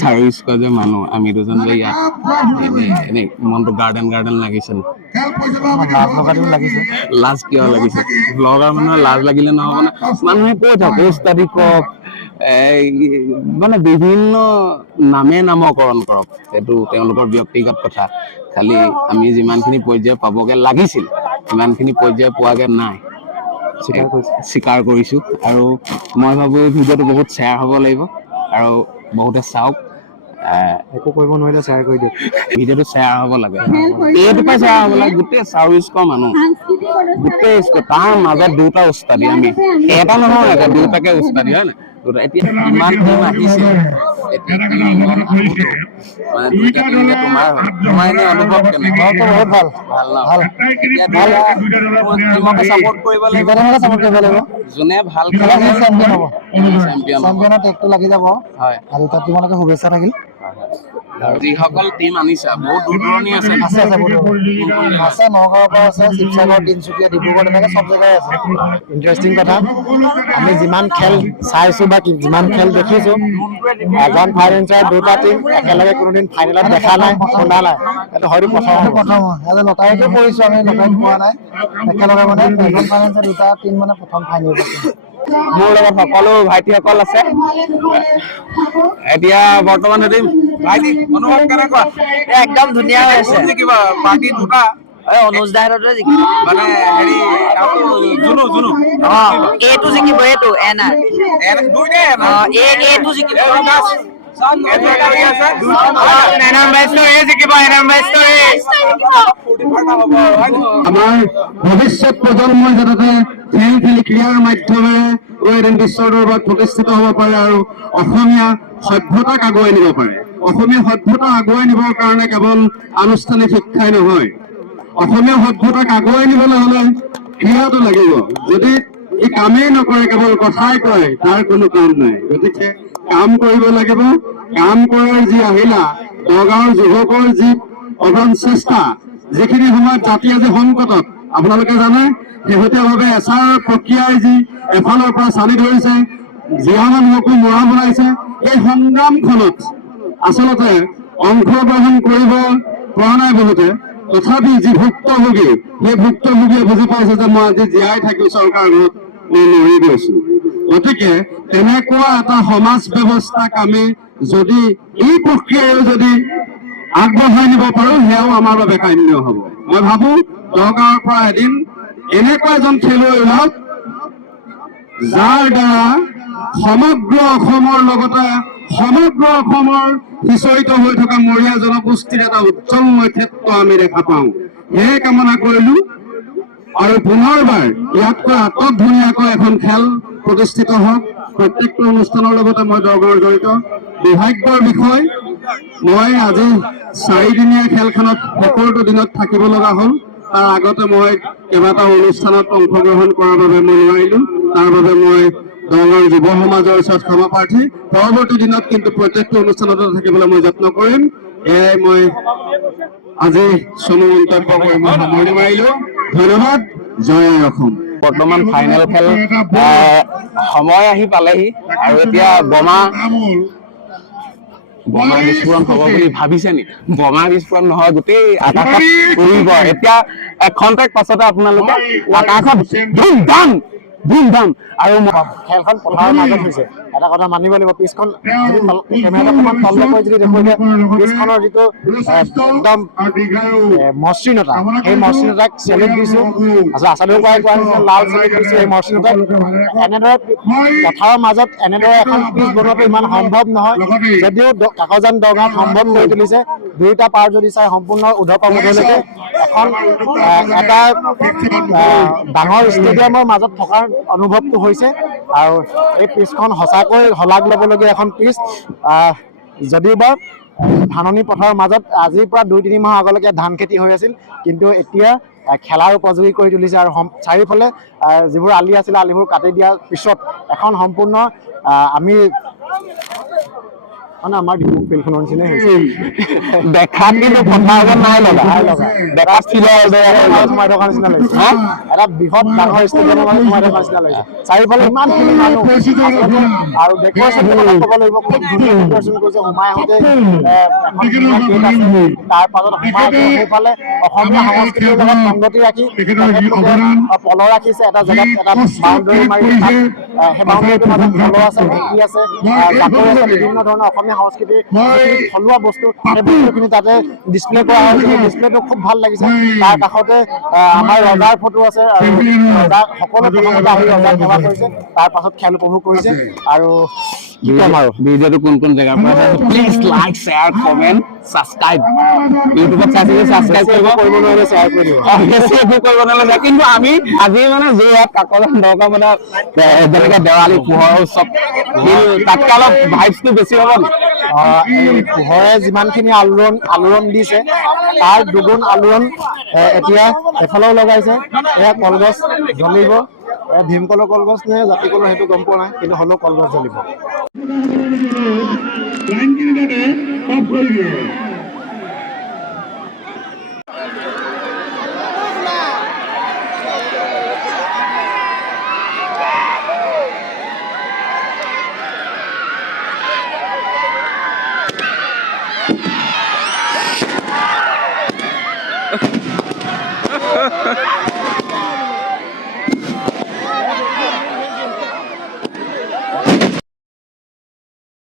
service কাজে মানুহ আমি দুজন যে ইয়াত এনেই মনটো গাৰ্ডেন লাগিছে লাজ কিয় লাগিছে ব্লগাৰ মানুহৰ লাজ লাগিলে নহ'ব না মানুহে কৈ থাকক ষ্টাডি কৰক মানে বিভিন্ন নামকৰণ কৰক সেইটো তেওঁলোকৰ ব্যক্তিগত কথা খালি আমি যিমানখিনি পৰ্যায় পাবগে লাগিছিল সিমানখিনি পৰ্যায় পোৱাগে নাই স্বীকাৰ কৰিছো আৰু মই ভাবো ভিডিঅ'টো বহুত শ্বেয়াৰ হ'ব লাগিব আৰু বহুতে চাওক একো কৰিব নোৱাৰিলে শ্বেয়াৰ কৰি দিয়ক ভিডিঅ'টো শ্বেয়াৰ হ'ব লাগে এইটোকে শ্বেয়াৰ হ'ব লাগে গোটেই চাৰ্ভিচ কৰা মানুহ গোটেই তাৰ মাজত দুটা উস্তাদি আমি এটা নহয় এটা দুটাকে উস্তাদি হয় না এতিয়া ইমান টিম আহিছে তোমাৰ এনে অনুভৱ কেনেকুৱা বহুত ভাল চাপোৰ্ট কৰিব লাগিব যোনে ভাল খেলে চেম্পিয়নৰ টেগটো লাগি যাব হয় আৰু তাত তোমালোকে শুভেচ্ছা থাকিল যিসকল টিম আনিছা বহুত দূৰ দূৰণি আছে নগাঁৱৰ পৰা আছে শিৱসাগৰ তিনিচুকীয়া ডিব্ৰুগড় এনেকৈ চব জেগাই আছে ইণ্টাৰেষ্টিং কথা আমি যিমান খেল চাইছো বা যিমান খেল দেখিছো এজন ফাইনেন্সাৰ দুটা টিম একেলগে কোনোদিন ফাইনেলত দেখা নাই শুনা নাই এইটো হয়তো প্ৰথম লটাৰীটো কৰিছো আমি লটাৰীত পোৱা নাই একেলগে মানে এজন ফাইনেন্সাৰ দুটা টিম মানে প্ৰথম ফাইনেল মোৰ লগত সকলো ভাইটিসকল আছে এতিয়া বৰ্তমান হেৰিম ভাইটি অনুভৱ কেনেকুৱা একদম ধুনীয়া হৈ আছে কিবা পাৰ্টি দুটা অনুজ দাহঁতে জিকিব মানে হেৰি জুনু এইটো জিকিব এইটো এনআৰ এইটো জিকিব আমাৰ ভৱিষ্যত প্ৰজন্মই যাতে খেল খেলি ক্ৰীড়াৰ মাধ্যমেৰে বিশ্বৰ দৰবাৰত প্ৰতিষ্ঠিত হ'ব পাৰে আৰু অসমীয়া সভ্যতাক আগুৱাই নিব পাৰে অসমীয়া সভ্যতা আগুৱাই নিবৰ কাৰণে কেৱল আনুষ্ঠানিক শিক্ষাই নহয় অসমীয়া সভ্যতাক আগুৱাই নিবলৈ হ'লে ক্ৰীড়াটো লাগিব যদি ই কামেই নকৰে কেৱল কথাই কয় তাৰ কোনো কাম নাই গতিকে কাম কৰিব লাগিব কাম কৰাৰ যি আহিলা নগাঁৱৰ যুৱকৰ যি অগণ চেষ্টা যিখিনি সময়ত জাতি আজি সংকটত আপোনালোকে জানে শেহতীয়াভাৱে এছাৰ প্ৰক্ৰিয়াই যি এফালৰ পৰা চালি ধৰিছে জীয়া মানুহকো মৰা বনাইছে এই সংগ্ৰামখনত আচলতে অংশগ্ৰহণ কৰিব পৰা নাই বহুতে তথাপি যি ভুক্তভোগী সেই ভুক্তভোগীয়ে বুজি পাইছে যে মই আজি জীয়াই থাকি চৰকাৰ ঘৰত মই মৰি গৈছো গতিকে তেনেকুৱা এটা সমাজ ব্যৱস্থাক আমি যদি এই প্ৰক্ৰিয়াৰে যদি আগবঢ়াই নিব পাৰো সেয়াও আমাৰ বাবে কাম্য হ'ব মই ভাবো নগাঁৱৰ পৰা এদিন এনেকুৱা এজন খেলুৱৈ ওলাওক যাৰ দ্বাৰা সমগ্ৰ অসমৰ লগতে সমগ্ৰ অসমৰ সিঁচৰিত হৈ থকা মৰিয়া জনগোষ্ঠীৰ এটা উজ্জ্বল নক্ষত্ৰ আমি দেখা পাওঁ সেয়ে কামনা কৰিলো আৰু পুনৰবাৰ ইয়াতকৈ আটক ধুনীয়াকৈ এখন খেল প্ৰতিষ্ঠিত হওক প্ৰত্যেকটো অনুষ্ঠানৰ লগতে মই দৰগাঁৱৰ জড়িত দুৰ্ভাগ্যৰ বিষয় মই আজি 4 দিনীয়া খেলখনত সকলোটো দিনত থাকিব লগা হ'ল তাৰ আগতে মই কেইবাটাও অনুষ্ঠানত অংশগ্ৰহণ কৰাৰ বাবে মই নোৱাৰিলো তাৰ বাবে মই দৰগাঁৱৰ যুৱ সমাজৰ ওচৰত ক্ষমা প্ৰাৰ্থী পৰৱৰ্তী দিনত কিন্তু প্ৰত্যেকটো অনুষ্ঠানতে থাকিবলৈ মই যত্ন কৰিম এয়াই মই আজি চমু মন্তব্য কৰি মই সামৰণি মাৰিলো ধন্যবাদ জয় অসম বৰ্তমান ফাইনেল খেল সময় আহি পালেহি আৰু এতিয়া বোমা বিস্ফোৰণ হ'ব বুলি ভাবিছে নি বোমা বিস্ফোৰণ নহয় গোটেই আকাশত উৰিব এতিয়া এঘণ্টাৰ পাছতে আপোনালোকে আকাশত ধুম ধাম আৰু খেলখন পথাৰৰ মাজত হৈছে এটা কথা মানিব লাগিব পিছখন কেমেৰাটো অকণমান তললৈ কৰি যদি দেখুৱাই দিয়ে পিছখনৰ যিটো একদম মসৃণতা সেই মসৃণতাক চেলেঞ্জ দিছো আচাদু পৰাই কোৱা নিচিনা লাল চেলেঞ্জ দিছো এই মসৃণতাক এনেদৰে পথাৰৰ মাজত এনেদৰে এখন পিচ বনোৱাটো ইমান সম্ভৱ নহয় যদিও কাকজান দৰগাঁৱত সম্ভৱ কৰি তুলিছে দুয়োটা পাৰ যদি চাই সম্পূৰ্ণ উধপমুধলৈকে এখন এটা ডাঙৰ ষ্টেডিয়ামৰ মাজত থকাৰ অনুভৱটো হৈছে আৰু এই পিচখন সঁচাকৈ শলাগ ল'বলগীয়া এখন পিচ যদিও বা ধাননি পথাৰৰ মাজত আজিৰ পৰা 2-3 মাহ আগলৈকে ধান খেতি হৈ আছিল কিন্তু এতিয়া খেলাৰ উপযোগী কৰি তুলিছে আৰু চাৰিওফালে যিবোৰ আলি আছিল আলিবোৰ কাটি দিয়াৰ পিছত এখন সম্পূৰ্ণ আমি মানে আমাৰ ডিব্ৰু ফিল্ডখনৰ নিচিনাই হৈছে দেখাত কিন্তু পথাৰ নাই লগা দেখাত ফিল্ডৰ সোমাই থকা নিচিনা লাগিছে এটা বৃহৎ ডাঙৰ ষ্টেডিয়ামৰ মাজত সোমাই থকা নিচিনা লাগিছে চাৰিওফালে ইমানখিনি মানুহ আৰু ডেকৰেশ্যন ক'ব লাগিব খুব ধুনীয়া ডেকৰেশ্যন কৰিছে সোমাই আহোঁতে এখন ধুনীয়া গেট আছে তাৰ মাজত সোমাই সেইফালে অসমীয়া সংস্কৃতিৰ লগত সংগতি ৰাখি পল ৰাখিছে এটা জেগাত এটা বাউণ্ডেৰী মাৰি সেই বাউণ্ডেৰীটোৰ মাজত পল আছে ঢেঁকী আছে জাকৈ আছে বিভিন্ন ধৰণৰ অসমীয়া সংস্কৃতিৰ থলুৱা বস্তু সেই বস্তুখিনি তাতে ডিছপ্লে কৰা হৈছে সেই ডিছপ্লেটো খুব ভাল লাগিছে তাৰ কাষতে আমাৰ ৰজাৰ ফটো আছে আৰু ৰজা সকলো প্ৰথমতে আহি ৰজাক সেৱা কৰিছে তাৰ পাছত খেল উপভোগ কৰিছে আৰু কি ক'ম আৰু ভিডিঅ'টো কোন জেগাৰ পৰা please like share comment subscribe ইউটিউবত চাইছিলে ছাবস্ক্ৰাইব কৰিব নোৱাৰে শ্বেয়াৰ কৰি দিব বেছি একো কৰিব নালাগে কিন্তু আমি আজি মানে যোৰহাট কাকজান দৰকাৰ মানে যেনেকৈ দেৱালী পোহৰৰ উৎসৱ তাতকৈ অলপ ভাইবছটো বেছি হ'ব এই পোহৰে যিমানখিনি আলোড়ন দিছে তাৰ দুগুণ আলোড়ন এতিয়া এফালেও লগাইছে এয়া কলগছ জ্বলিব ভীমকলৰ কলগছ নে জাতি কলৰ সেইটো গম পোৱা নাই কিন্তু হ'লেও কলগছ জ্বলিব